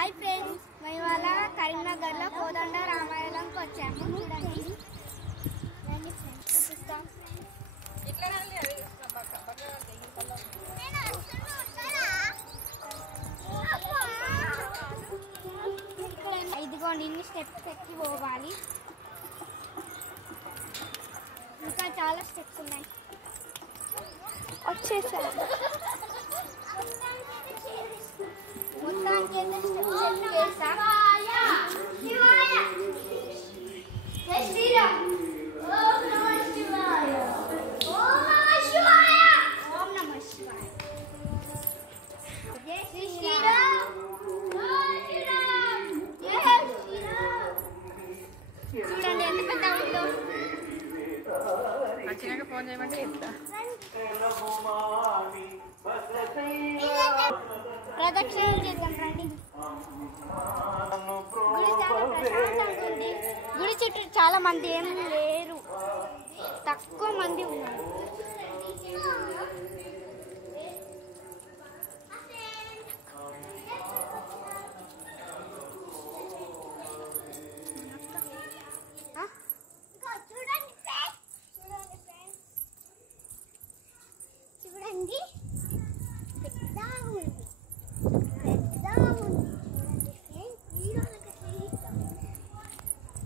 Hi friends, మేము ఇవాళ కరీంనగర్లో కోదండ రామాయణంకి వచ్చాము. చూడండి, ఇదిగోండి, ఇన్ని స్టెప్స్ ఎక్కి పోవాలి. ఇంకా చాలా స్టెప్స్ ఉన్నాయి. వచ్చేసారు. మొత్తానికి అయితే స్టెప్స్ ఎక్కి వేసా. చూడండి ఎంత పెద్ద ఉందో. వచ్చినాక ఫోన్ చేయమంటే చెప్తా. ప్రదక్షిణ చేద్దాం రండి. గుడి చాలా ప్రశాంతంగా ఉంది. గుడి చుట్టూ చాలా మంది ఏం లేరు, తక్కువ మంది ఉన్నారు.